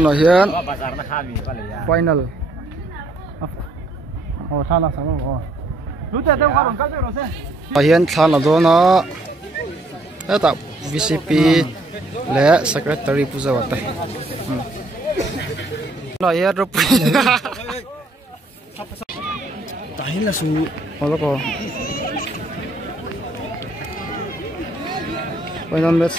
Nói hiện final. Nói hiện thằng nào đó nó tại VCP lẽ secretary puja vậy. Nói hiện rồi. Tại là số nó có final match.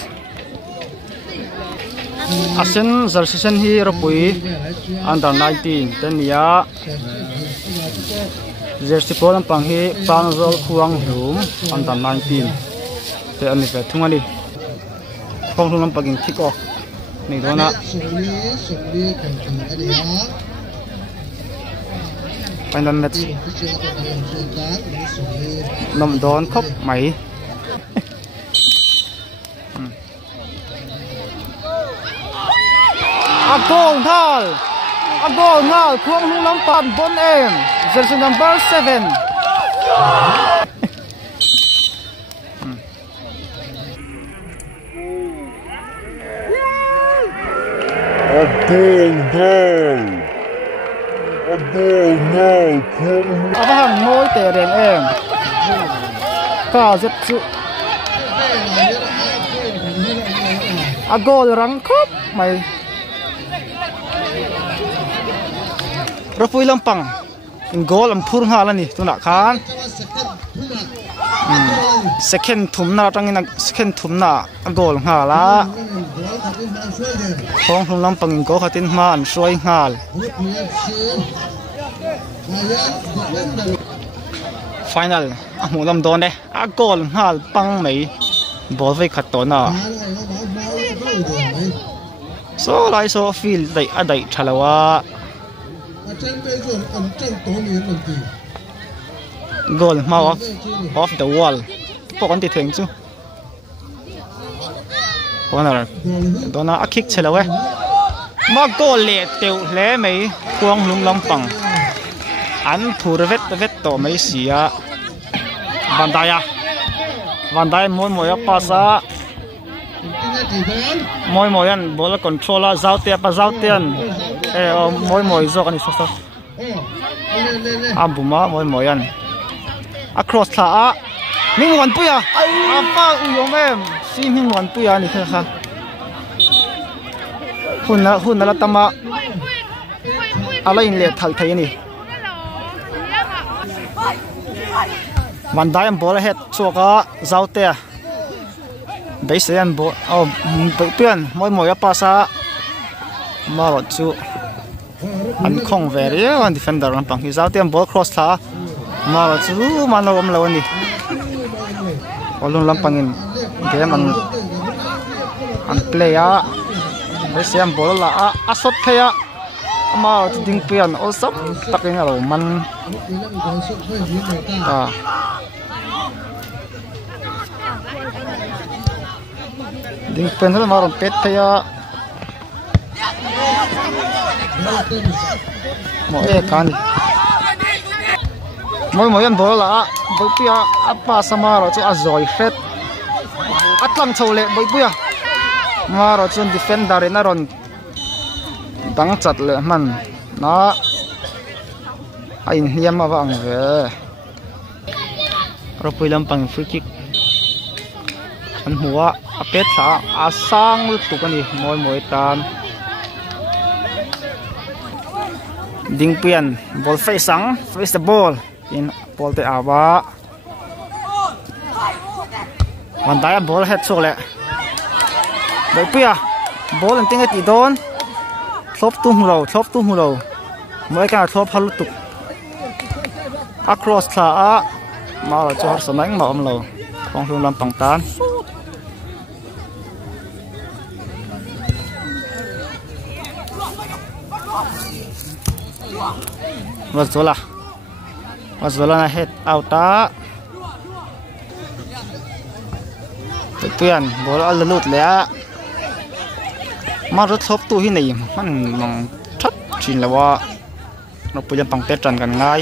Asen Zarsisan hi rapui under 19 tenia jersey polam pang hi panzol khuang hum under 19 te ani ve thungani khong thunglam pagin kick off ni dona final match nam don khop mai Agol Thal Khuang Hung Lam Pan Bon Em jersey number 7 Abahan môi tè đèn em Cả rất chữ Agol răng khóc mày Rapui Lampang goal ampur ngalani tuna kan second thumna tangina second thumna goal ngala khong Lampang go khatin ma an soi ngal final amulam don de a goal ngal pang mai ball vai khatona so lai so feel dai adai thalawa goal mau off the wall pokon ti theng chu corner dona a kick chelawe ma goal le teu hle mai Khuang Hung Lampang an phur vet to mai sia Vandai moi pasa moi an ball controller zaute pa zautian moi zo kan so abuma moi an across tha a ming wan puya apa uyom em si ming wan puya ni kha hunna la tama alain le thal thai ni Vandai ball head choka zaute Basean ball pian moi pasa maro chu an khong very on defender Lampang his out ball cross tha maro chu manom lo ni olung Lampang in game an player Basean ball la a shot thaya maro chu ding pian all sub taking alo man ding pen hal maro pet thaya moi kan moi an bola boipia apa samaro chu azoi fet atlang chole boipia maro chun defender in aron dang chat le man na ain hiam awang ve Rapui Lampang free kick an huwa apet tha asang tukani moi tan ding pian ball face the ball in ball te awa Vandai ball head so le boipia ball an tinga ti don thop tu hulo moi ka thop halu tuk across tha a ma la chor sanang ma lo Khuang Hung Lampang tan Wazola na head out ta tuyan ball al lut le a ma rot thop tu hi nei man mong thot chin lawa no pujan pang te tran kan ngai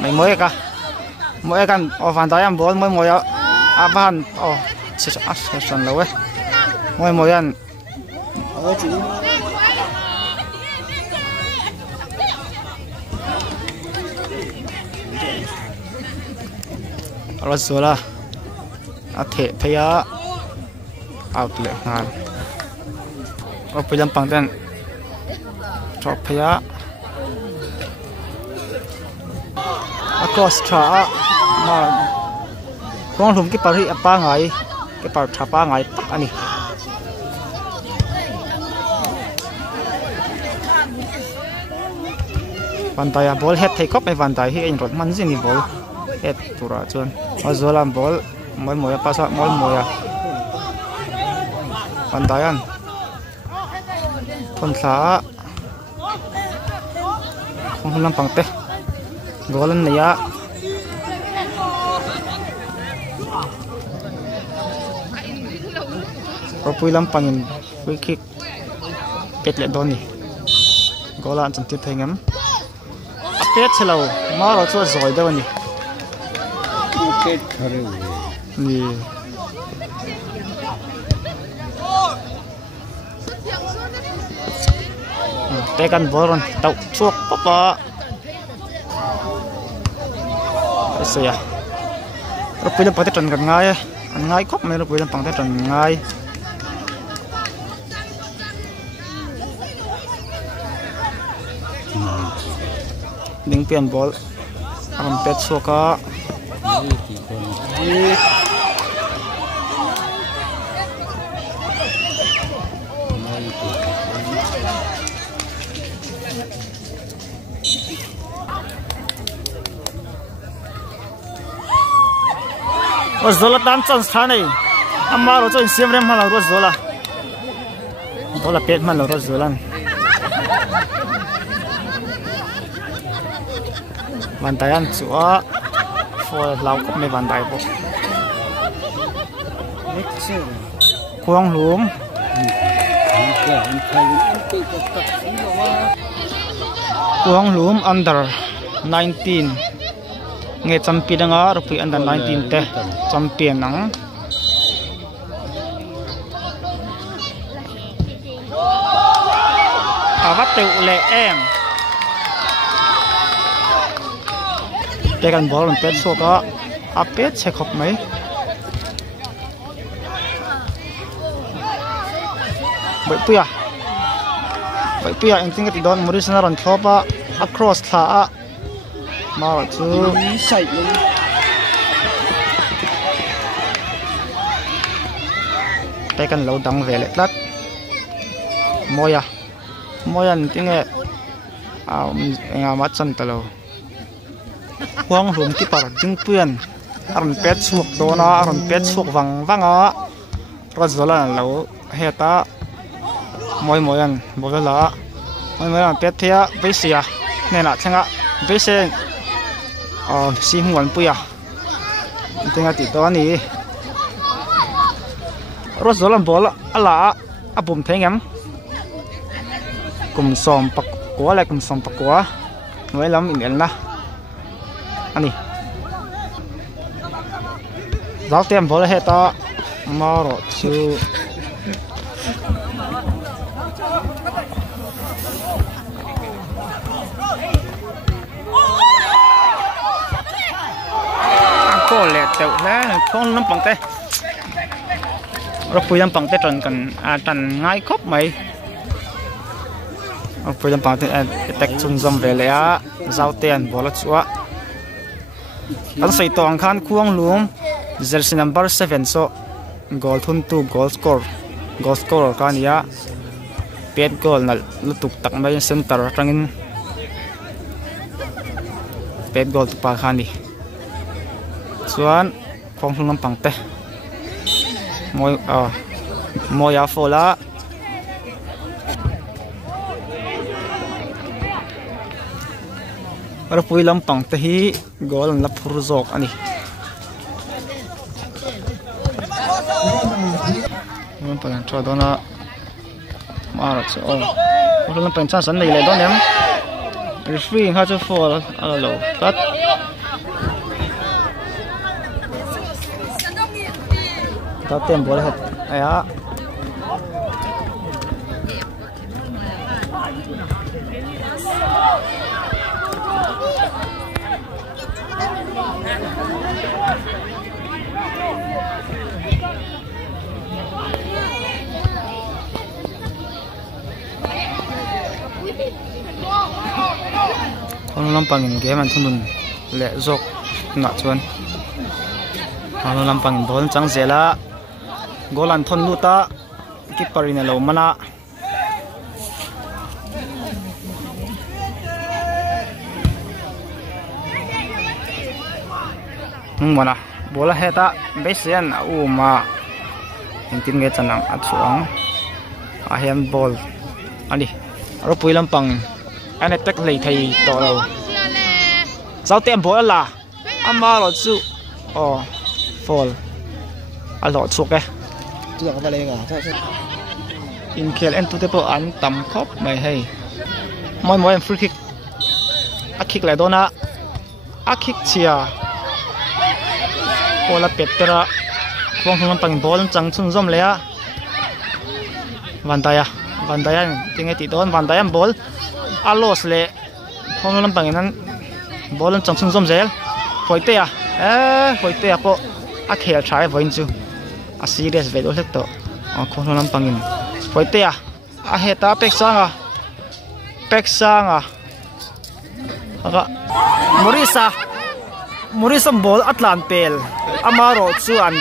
mai moi kan Vandai am ball moi avan se san lawe moi an Rozola a the phaya out le ngal o pulam pang ten drop phaya across tra ma kong lum ki pari apa ngai ki par thapa ngai tak ani van tay ball head thei kop mai van tay hi in rot man zini ball head tura chuan Rozola ball moi moi pasa moi moi van tay an thon thla kong lam pang te golan neya pui lam pangin free kick pet le don ni golan chan ti thengam apet chelo maro chu zoi daw ni pet khare ni tekan boron tau chuak papa saya pui lam pate tran kan ngai an ngai khop mai pui lam pang te tran ngai ding pian ball am pet soka Rozola tam chance tha nei amaro cho siam rem hala Rozola bola pet man Rozola van tay an chua for lau kop me van tay bo kuang lum under 19 nge champion nga rupi under 19 te champion nang awat te le em tekan ball pet soka apet che khop mai bai puya engting ti don moris na ron thopa across tha ma chu sai tekan lo dang vele tlat moya tinge nga ma chan talo huang lum ki par ding puan aron pet suak dona aron pet suak wanga Rozola lo heta moi moyan bola moi pet thia besia nena changa bese si hmuan puya tinga ti to ni Rozola bola ala abum thengam kum som pakwa la kum som pakwa noi lam in elna ani zau tem bola heta maro chu ko le teu na khong lam pang te ro pui lam pang te tron kan tan ngai khop mai pui lam pang te tek chun zom ve le a zau ten bola chua an sei tong khan khuang lum jersey number 7 so goal thun tu goal score kan ya pet goal na lutuk tak mai center tangin pet goal tu pa khani chuan phong thung lam pang te moya fola ar pui lam pang te hi goal an la phur jok ani mon palan tro dona mara chu mon lam pang chan san nei le don em referee ha chu for alo tat ta tem bola het aya Con lampang in game an thunun le zok na chuan con lampang in ball chang zela goal an thon luta keeper in lo mana mana bola heta besian uma intin nge chanang atsuang a hian ball ani ro pui lampang anh ấy tách lấy thầy tổ đầu sao tem bố là ama lo chu fall a lo chu ke chưa có lên à in kill en tu te po an tam khop mai hay moi em free kick a kick lại dona a kick chia bola petera phong phong pang ball chang chun zom le a van daya tinge ti don van daya ball alos le phong lam pangin an bolon changchung zom zel foite a po a khel thai voin chu a serious ve do hlek to phong lam pangin foite a heta pek sanga aga morisa ball atlan pel amaro chu an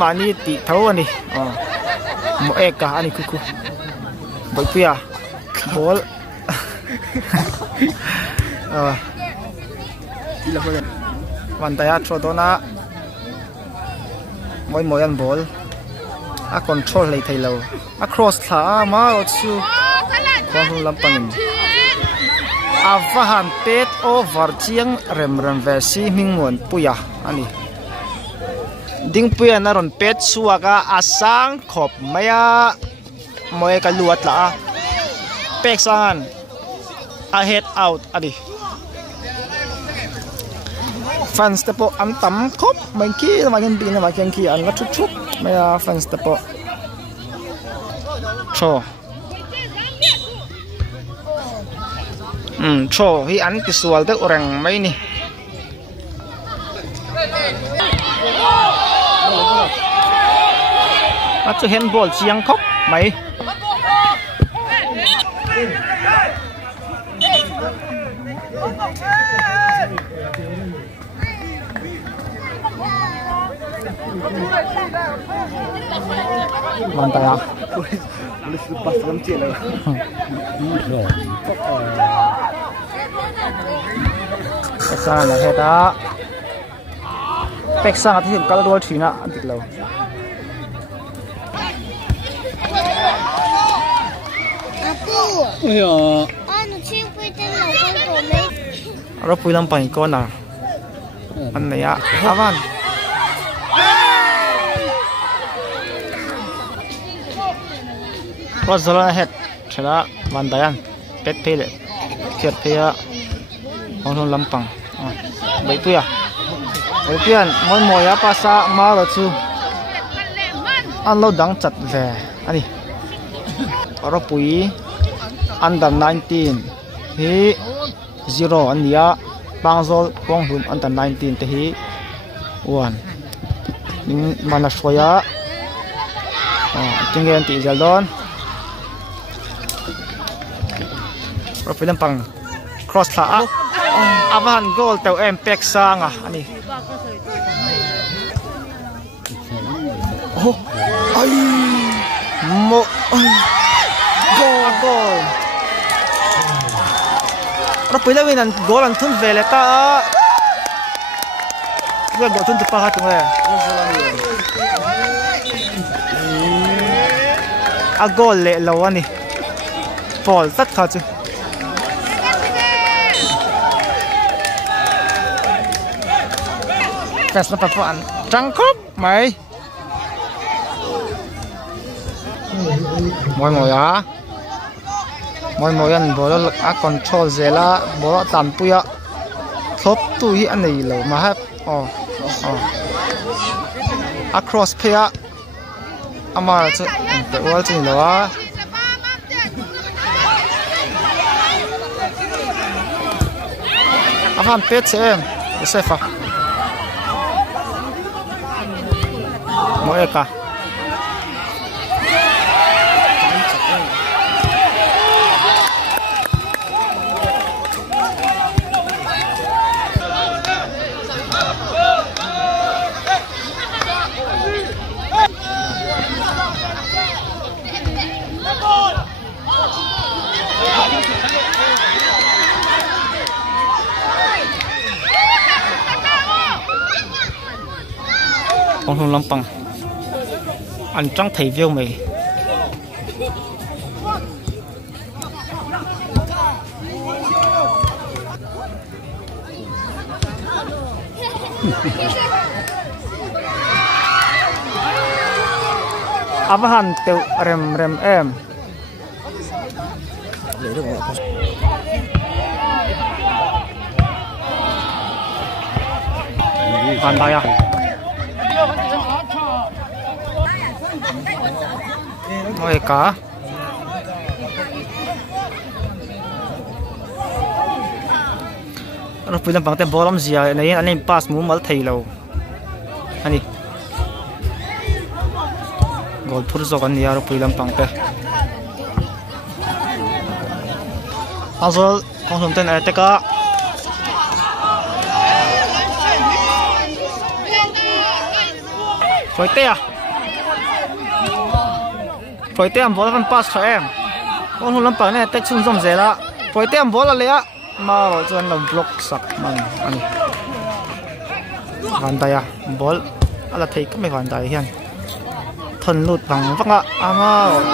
mani ti tho ani mo eka ani kuku boipia ball Vantaya Trodona moi an ball a control lấy thầy lâu a cross thả mà ở chu con lampangin a vahan pet over chiang rem versi mingmon puya ani ding puya na ron pet suaga asang khop maya moi ka luat la pek sangan a head out adi fans tepo an tam khop mai ki ma gen bin ma ken ki an la thup maya fans tepo cho hi an visual te orang mai ni a chu handball chiang khop mai Mantap ya. Boleh lepas dalam cik lah. Peksa lah kita. Peksa nanti kalau dua Cina nanti lau. Aku. Ya. Anu cium putih lawan kau. Orang pulang paling kona. Anda ya, awan. Cross jalan ahead, cina Vandayan, pet pele, kiat pea, orang lampang, baik tu ya, moi ya pasa malu tu, anlo dang cat le, ani, orang pui, under 19, hi 0 ania, bangzol penghum under 19 tehi, 1, ini mana soya, tinggal ti jalan. Film pang cross la avan goal teu em pek sanga ani ai mo goal Rapila winan goal an thun vele ta gol thun tu pa ha tung le a goal le lo ani Paul tat kha chu Fes na papuan Trangkop mai Moi ya Moi an bola a control zela bola tan puya thop tu hi anei lo ma ha across pia ama chu te wal chu lo a avan pet em sefa mỗi cả con hùng Lampang anh trắng thấy view mày Abahan teu rem em pandai ya ôi cá nó bây giờ bằng tên ball làm gì à này anh em pass muốn mất thầy lâu anh đi goal thua rồi anh nhớ bây giờ bằng tên azol không thông tin ai cả phải té à phải té ball vẫn pass cho em con hùng Lampang này té chung giống gì là phải té ball là lẽ mà rồi cho anh làm block sắc man anh hoàn tay à ball là thấy cái mấy hoàn tay hiền thuần lụt bằng vắc ạ ama rồi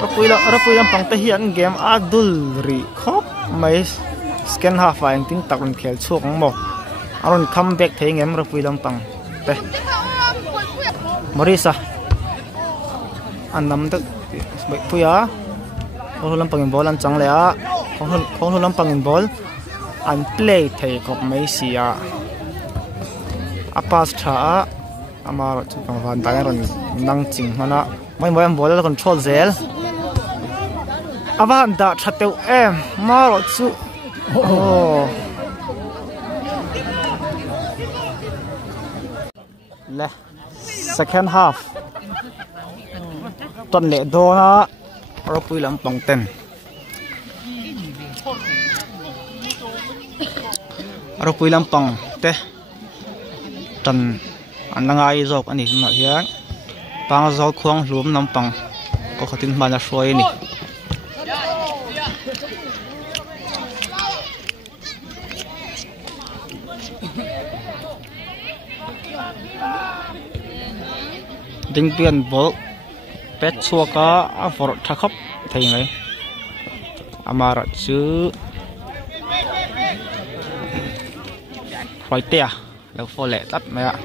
nó quy Lampang té hiền game adulri khóc mấy scan half anh tin tắc mình khéo chuộc mỏ aron comeback thấy game nó quy Lampang té Marisa anh nắm được bị phui á con hùng Lampang ball anh chẳng lẽ con hùng Lampang ball anh play thấy có mấy gì à pass trả ama rồi bằng van tay rồi năng chỉnh mà na mấy em ball là control zel van đã chặt tiêu em mà rồi chú le second half tuần lễ đó na rồi quy Lampang tên rồi quy Lampang te tuần anh đang ai dọc anh ấy mà hiền bang dọc khoang lúm Lampang có khả tin mà là xoay nè đinh tiền ball pet xua cá vợ thắc khóc thấy ngay ama rồi chứ phải tiaแล้วโฟเล่ตัดไหมอะ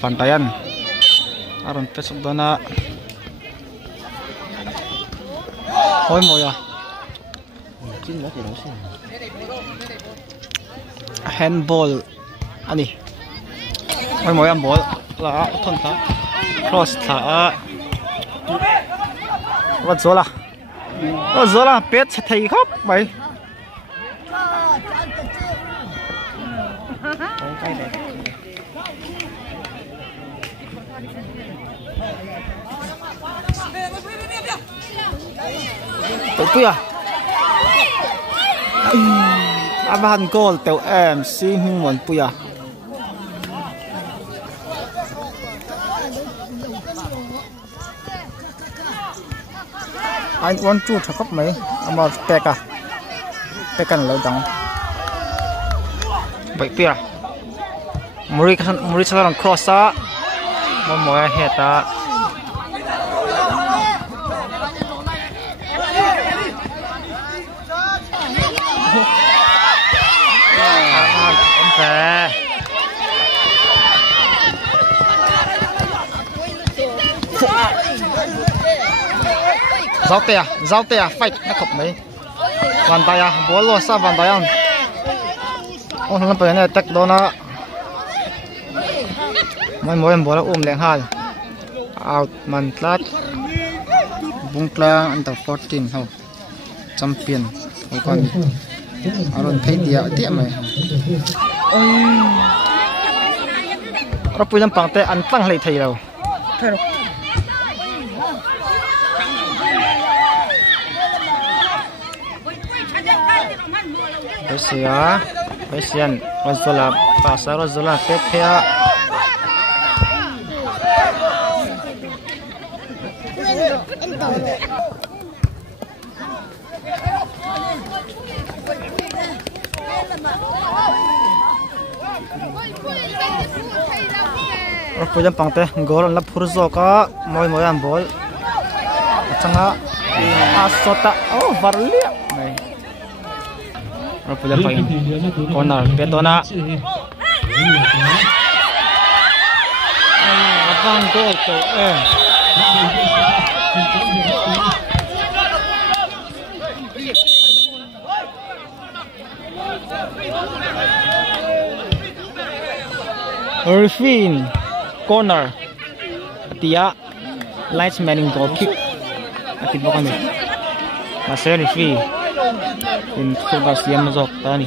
ฟันตายันอารมณ์เป็นสุดนะโอ้ยโมยอะแฮนด์บอลอันนี้โอ้ยโมยอันบอลละทนท่าครอสท่าวัดโซล่าเป็ดไทยครับไปtụi kia abahan goal tụi em xin hung muốn bùi à anh want chú thắc cấp mấy mà pe cần lâu đắng vậy kia muri sang cross á mà mọi hết á phê giao tè phách nó khóc mấy bàn tay à bố lo sao bàn tay ăn ông thằng bé này tách đó nó mỗi em bố nó ôm lên hai out man lát bung plang under 14 hậu champion hậu con aron thấy địa tiệm mày เราปุยลำปังแต่อันตั้งเลยไทยเราไปเสียนวันสลับภาษาวันสลับเพี้ยเราปุยลำปังแต่กอลนับพูดโซก็มวยอันบอลจังหวะอาสตะโอ้วาร์เลียเราpunya poin corner Petona abang gol tu Irfin corner Atia linesman goal kick atin bukan ni masih Irfin in tugas yang masuk tadi.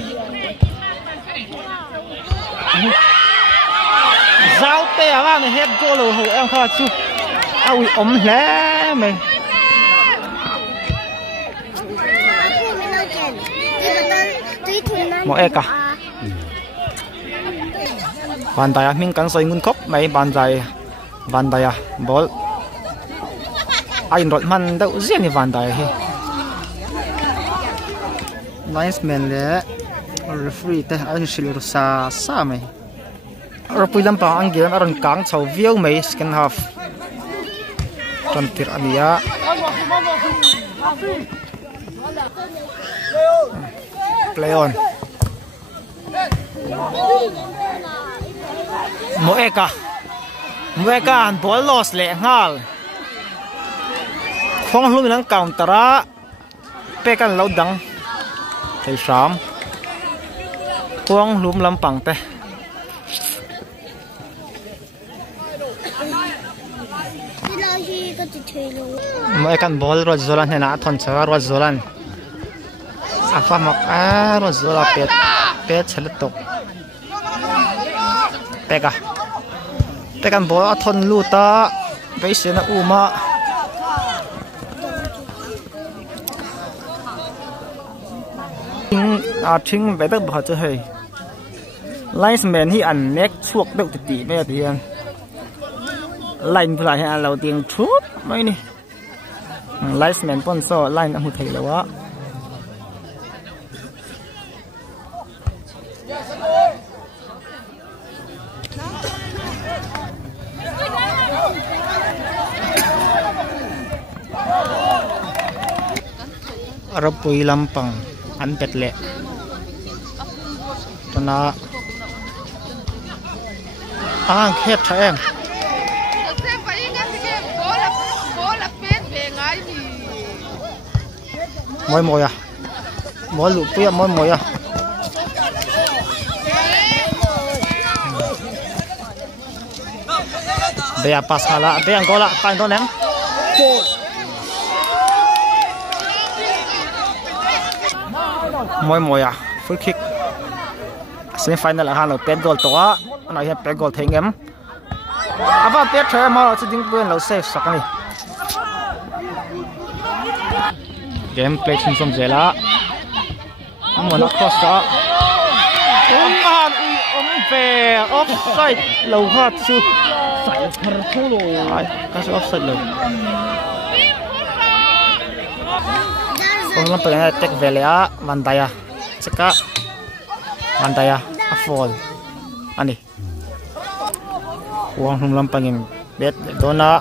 Zau teh awak ni head goal lo, em kau tu, awi leh me. Mau eka. Bandai ming kan soi ngun kop, mai bandai ball. Ain rot man dah ujian ni bandai he. Linesman le referee te an shilir sa mai rapui lampang ang game aron kang chau viau mai second half tontir ania play on Moeka an ball loss le ngal khong hlum nang countera pekan lo dang thầy sám quang lúm lắm bằng tê mỗi căn ball rồi zolan này nã thon chả rồi zolan apa mak rồi zolan pet chật tục pekan ball thon lu ta bây giờ nó umaทิ้งไปตั้งบ่จะให้ไลน์แมนที่อันเน็กช่วงเด็กติไม่เพียงไลน์พลายให้เราเตียงชุดไม่นี่ไลน์แมนป้อนโซ่ไลน์อันหุ่นไทยแล้ววะเราปุยลำปังอันเป็ดเละตอนนั้นเคสใช่ไหมมวยลุกเปียมวยเบียร์ปัสฮาละเบียร์กอละตั้งตัวนั้นมวยฟรีคิกเซมิไฟนัลอาหารเราเป็ดกอลตัวอันไหนเป็ดกอลเทงเอ็มอาว่าเป็ดเธอมาเราจะดึงเพื่อนเราเซฟสักนี่เกมเพลย์ชิงสมเจล่ามันนักครอสก็เฟร์ออฟไซด์เราพลาดชุดใส่พาราโตโลก็ชุดออฟไซด์เลยผมเป็นเทคเวลียวันดายาสกัดวันดายาฟอลอันนี้วางหุ่นลำปังยิงเบ็ดโดน่า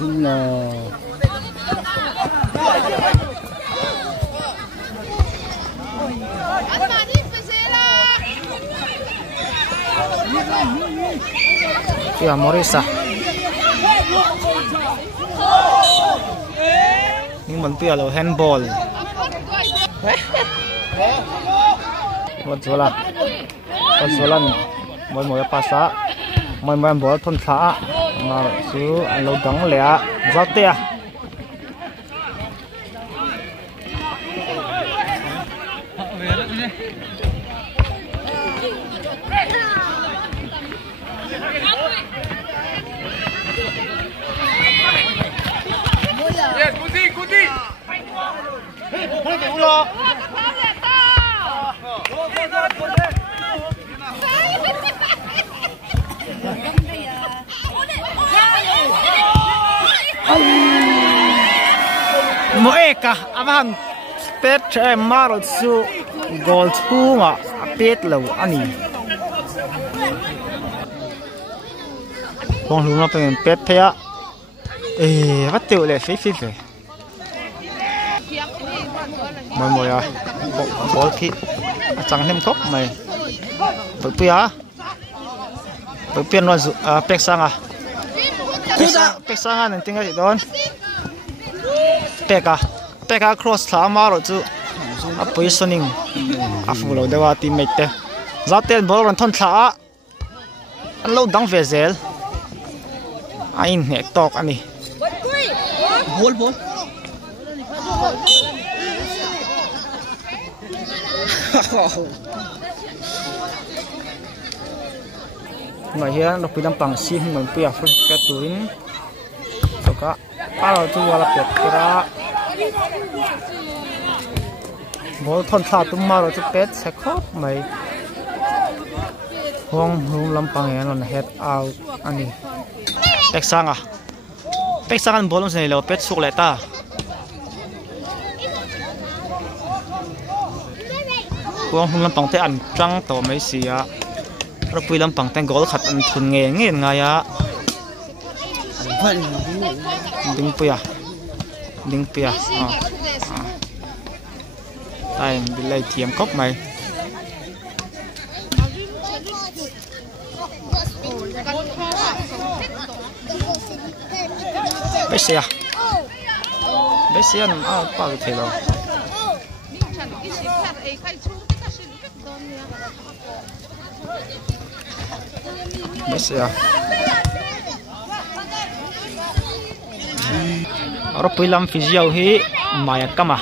จริงเลยPia Morisa nhưng mình pia là handball Wat zolan moi pasa moi ball thon tha ma su an lo dang le a zatia đúng lo mỗi cả aman pet em maro su goal thu mà pet lâu ani con luôn nóเป็นเป็ดเพี้ยวัดเตียวเลยฟิฟิมวยอ่ะบอลที่จังเต็มครบไหมไปเปียไปเปลี่ยนวันเป็กซังอ่ะเป็กซังอ่ะนั่นติงก็โดนเป็กอ่ะ cross ถามาหรอจู่positioning ฟูเราเดี๋ยวว่าทีมเมทเต้จัดเต้นบอลรันทอนถาอันเราดังเวเซลไอ้เนี่ยตอกอันนี้บอลหน่อยเฮียเราไปดำปังซีเหมือนเปียกฟุ้งกระตุ้นแล้วก็ป้าเราจูวาลาเป็ดกระบอลทอนขาตุ้มมาเราจะเป็ดเสกครบไหมห้องลำปังเงี้ยนนเฮดเอาอันนี้เป็กซังอ่ะเป็กซังอันบอลมันเสียแล้วเป็ดสุกเลยตาห้องลำปังเตะอันจังต่อไม่เสียเราไปลำปังแต่งกอลขัดอันทุนเงี้ยไงอะดึงเปียตายดิเลยเทียมครบไหมเบสเซียนป้าไปเทเราเบสเซียเราไปลำฟิสิโอฮีมายากามา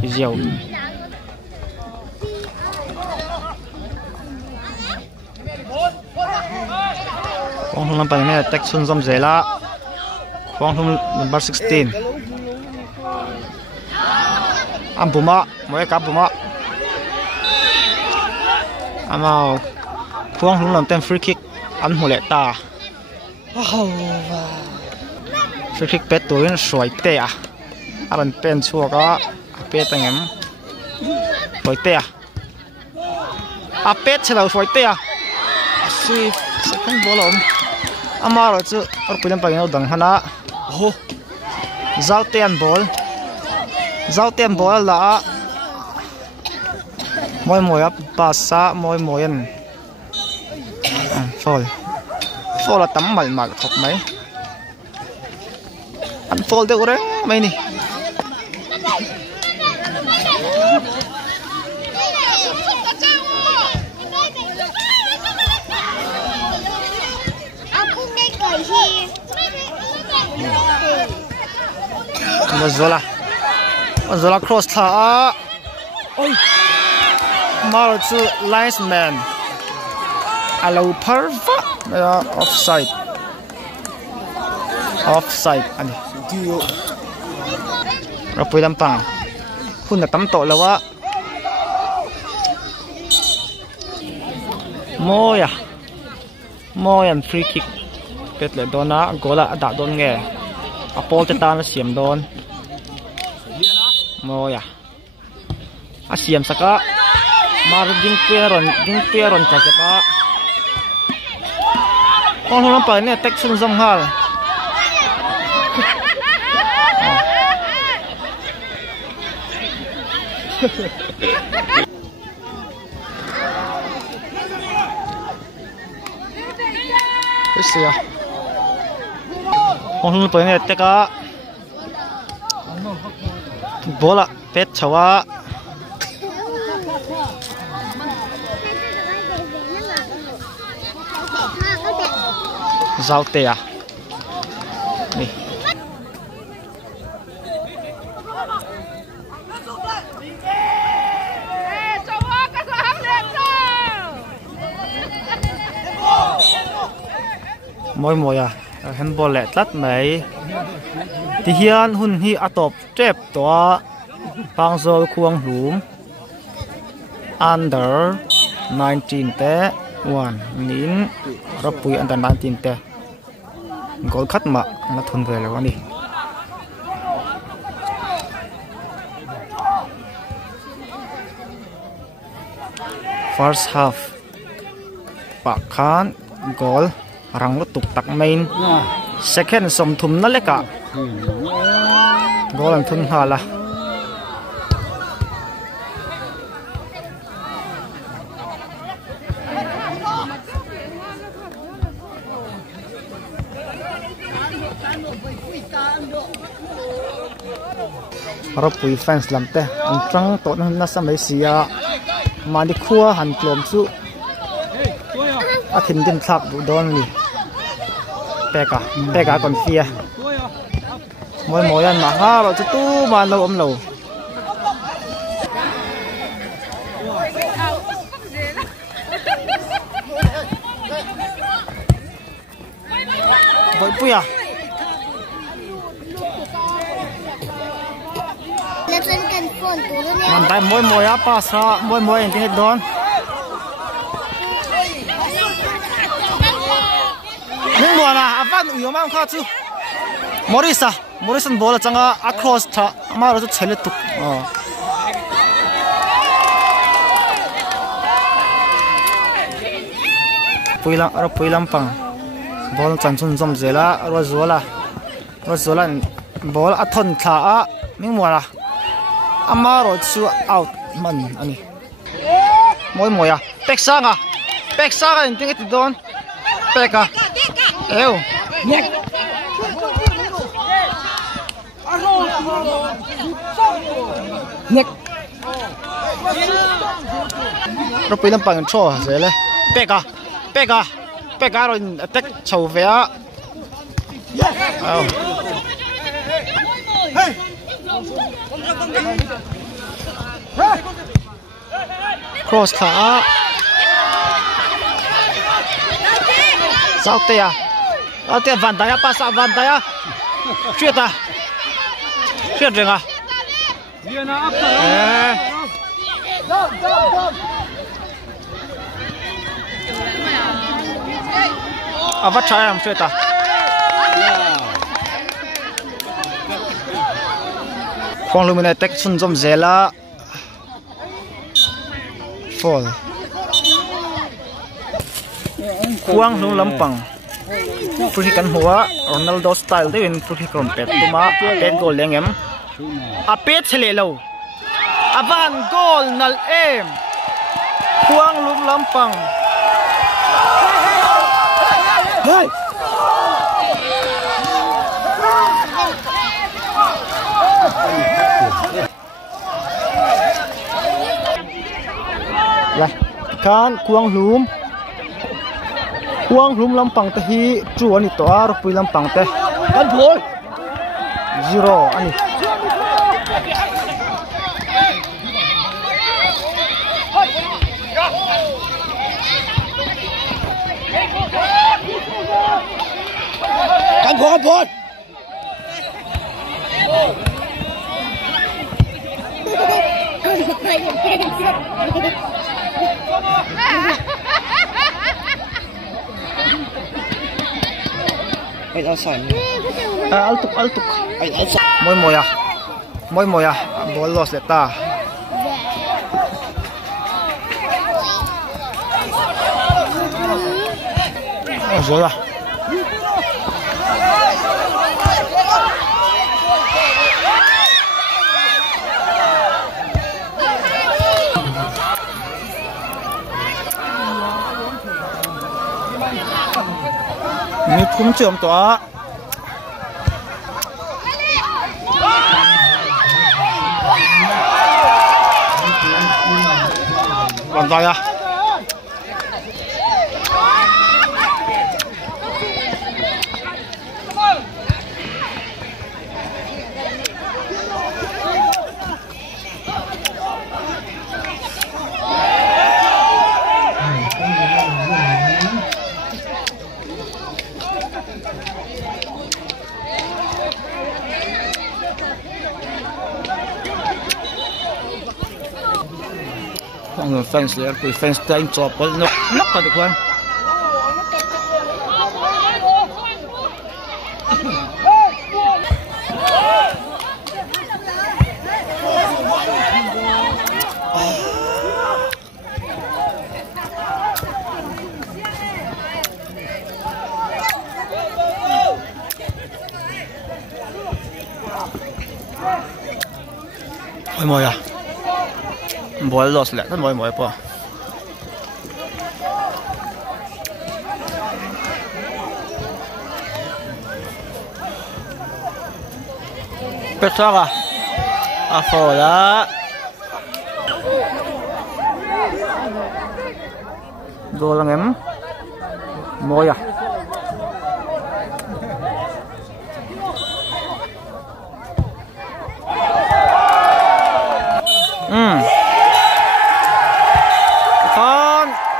ฟิสิโอฟองทุ่มลำไปเนี่ยเต็กซุนซอมเซล่าฟองทุ่มเบอร์16อัมบุมะมวยกับบุมะอามาฟองทุ่มลำเต็มฟรีคิกอันหัวเล็กตาฟรีคิกเป็ดตัวนี้สวยเตะอันเป็นชัวก็เป็ดตั้งเงี้ยสวยเตะเป็ดเฉลยสวยเตะสิสักครั้งบอลอามาเราจะเอาไปเล่นไปเอาดังฮานะเจ้าเตียนบอลละมวยภาษามวยนฟอลละตั้มmalครบไหมอันฟอลเดี๋ยวเร่งไหมนี่มาโซล่าครอสท่ามาเราจะไลน์แมนอาลูเพอร์ฟะไม่ใช่ออฟไซด์อันนี้เราไปดำปังคุณจะตั้มโตแล้ววะโมยันฟรีคิกเป็ดเลยโดนนะโกละด่าโดนแง่อโปจะตามเสียมโดนโมยเสียมสักก็มาดิ้งเปียรอนจัดจะปะห้องน้ำไปเนี่ยเต็กซุนซงฮาลเสียห้องน้ำไปเนี่ยเต็กก็บอลเป็ดชาวเจ้าเตะนี่ mồi mồi à handball lệ tắt mấy thì hiện hun hi atop trep to bang zol khuang lum under 19 te 1 nin rapui under 19 te goal khat ma na thun ve lo ani first half pa khan goal rang lo tuk tak main second som thum na leka goal an thun hala rapui fans lamte an tang to na sa mai sia mani khua han plom chu a thin din thak du don li peka kon fia moi moi an ma ha ro chu tu ma lo om lo boi puyaมันได้มวยมวยอ่ะป้าซามวยมวยอย่างที่เห็นโดนนึกว่านะอาฟันอยู่มั่งข้าจูมอริสันบอลจังอ่ะ across ท่ามาเราจะเฉลี่ยตุกปุยลังปังบอลจันทร์จอมเจล่ารถจัวละบอลอัดทนท่าอ่ะนึกว่านะamaro chu out man ani moi moya peksa inting it don peka eu nek ro pilam pang cho zele peka ro attack chau ve a hey cross ขาsao tia van tay pas van tay chuyện rồi à vắt trái làm chuyện ta Phong Lumine tek sun zom zela fall Kuang Lung Lampang free kan huwa Ronaldo style din free compet tuma pet goal lengem a pet chele lo avan goal nal em Kuang Lung Lampang hey kan kuang lum lampang te hi chu ani to ar pui lampang te kan phoi 0 ani kan phoi Ay alsan. Altuk. Ay alsan. Moi moya. Ball loss leta. Oh, zola. Ni cũng chậm tỏa bàn tay à ang fence there kui fence time chopol nok ka dukwan moi à ball loss lẹ thân moi po Petra à phô là goal lang em moi à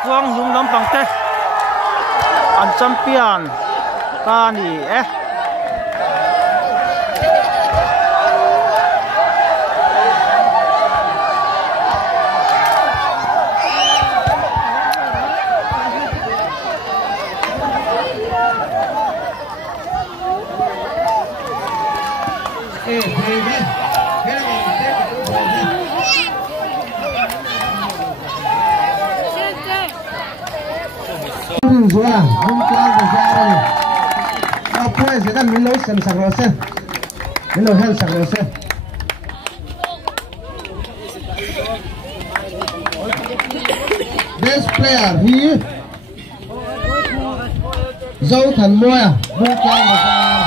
Quang Dung Lam Pang Te an champion ta ni Rồi, hôm qua vừa ra đây. Học quay sẽ đang lối xem sạc rồi xem. Lối hem sạc rồi xem. Best player here. Dâu Thần Mua, hôm qua vừa ra.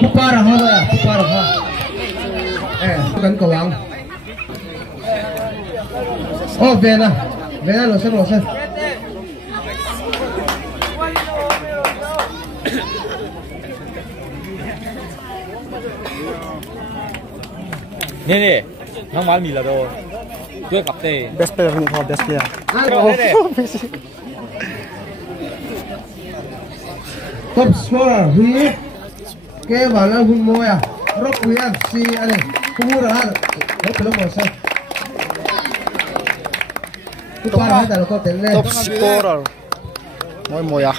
Pupa rồi ha rồi, Pupa rồi ha. Đánh cầu lăng. Về nè. Về rồi xem. Nè, nang mal mila do. Dua kapte. Best player ni best player. Top scorer here. Ke bala hun moya. Rock FC ani. Kumurahan. Belum masuk. Top scorer moi à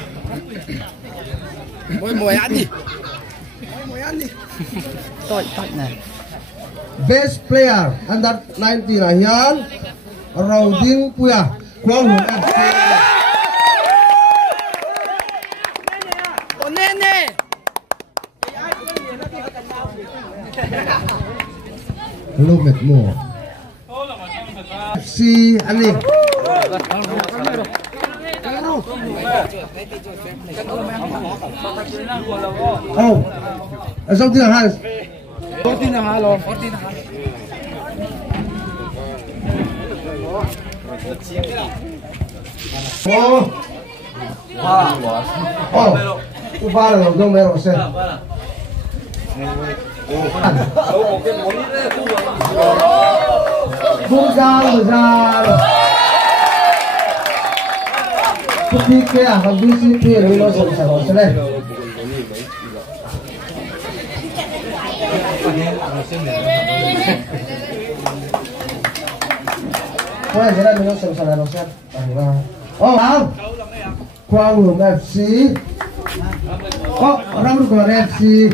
Moi ăn đi. Toi nè Best player under 19 là Hian Raudin Puya Quang Hùng FC. Nene. Hello mệt mồ FC anh đi. Dòng tiền hai. Có tin là hai luôn. Ba là dòng mẹ rồi xem. Vung ra rồi. Khi kia học VCP thì nó sẵn sàng sẽ lên. Quay sẽ lên nó sẵn sàng nó sẽ. Không. Quang Hùng FC. Orang Luar FC.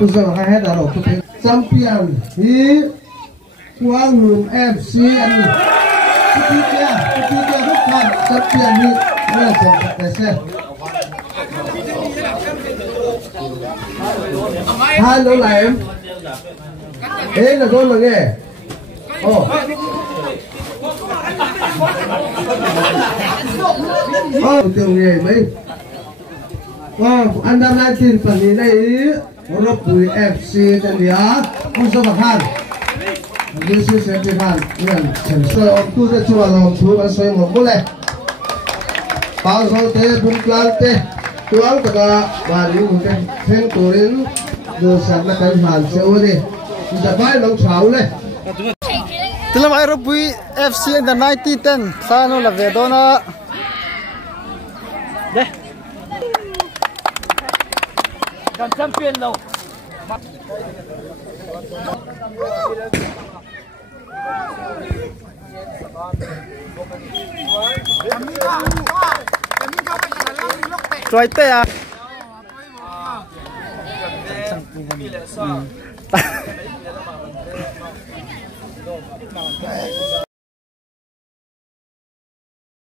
Tôi giờ hai hết đã rồi. Champion hi Quang Hùng FC anh Cái kia rất mạnh champion hi đây là xem để xem hai lỗ này em thế là con mà nghe tiểu nghề mấy anh đang live stream phần gì đây Rock FC tên gì á không số bạc han đi siêu xem phim han nên chỉnh sửa ông tu sẽ chua lòng chú và xoay một bút này bao số thế bung plan thế tuang cả và những người thêm tổ đến đồ sản là cái hàng xe ô đi giờ bay nông cháo này Thì làm ai Rock FC in the 90-10 sao nó là về đó nó đấy Kan champion lo. Rồi tê à.